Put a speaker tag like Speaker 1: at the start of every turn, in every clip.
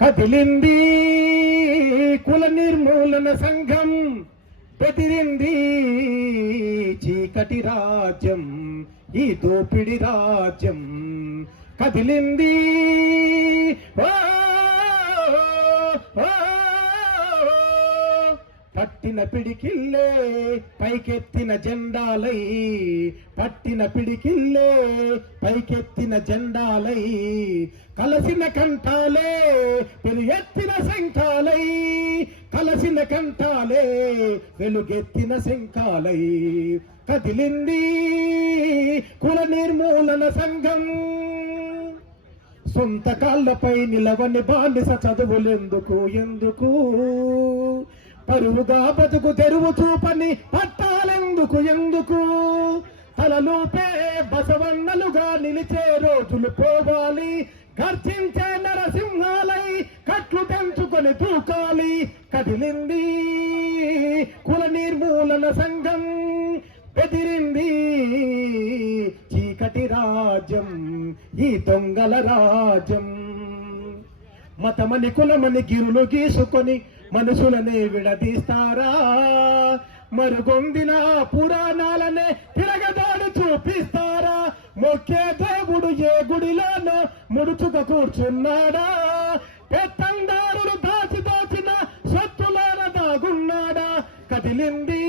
Speaker 1: కదిలింది కుల నిర్మూలన సంఘం బెదిరింది చీకటి రాజ్యం ఈ దోపిడి రాజ్యం. కదిలింది పట్టిన పిడికిల్లే పైకెత్తిన జెండాలై. పట్టిన పిడికిల్లే పైకెత్తిన జెండాలై. కలసిన కంఠాలే పెరుగెత్తిన శంఖాలై. కలసిన కంఠాలే వెలుగెత్తిన శంఖాలై. కదిలింది కుల నిర్మూలన సంఘం. సొంత కాళ్ళపై నిలవని బానిస చదువులెందుకు ఎందుకు? పరువుగా బతుకు తెరువు చూపని పట్టాలెందుకు ఎందుకు? తలలోపే బసవన్నలుగా నిలిచే రోజులు పోవాలి. గర్జించే నరసింహాలై కట్లు తెంచుకొని తూకాలి కదిలింది కుల నిర్మూలన సంఘం బెదిరింది చీకటి రాజ్యం ఈ దొంగల రాజ్యం. మతమని కులమని గిరులు గీసుకొని మనసులనే విడదీస్తారా? మరుగొందిన పురాణాలనే తిరగదాడు చూపిస్తారా? మొక్కే దేవుడు ఏ గుడిలోనో ముడుచుక కూర్చున్నాడా? పెత్తందారులు దాచి దాచిన సొత్తులోన దాగున్నాడా? కదిలింది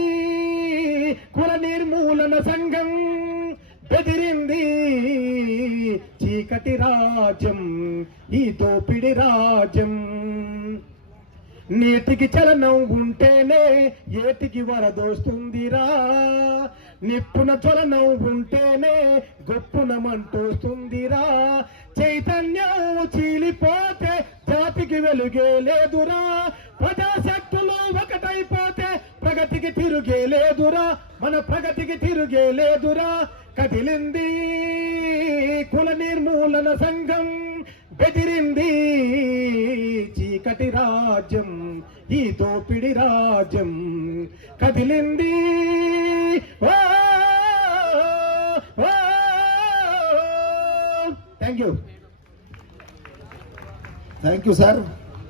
Speaker 1: కుల నిర్మూలన సంఘం బెదిరింది చీకటి రాజ్యం ఈ దోపిడి రాజ్యం. నీటికి చలనం ఉంటేనే ఏటికి వరదోస్తుందిరా నిప్పున చలనం ఉంటేనే గొప్పున మంటోస్తుందిరా? చైతన్యం చీలిపోతే జాతికి వెలుగే లేదురా? ప్రజాశక్తులు ఒకటైపోతే ప్రగతికి తిరుగే లేదురా? మన ప్రగతికి తిరుగే లేదురా? కదిలింది కుల నిర్మూలన సంఘం బెదిరింది చీకటి రాజ్యం ఈ దోపిడి రాజ్యం. కదిలింది. Thank you
Speaker 2: thank you sir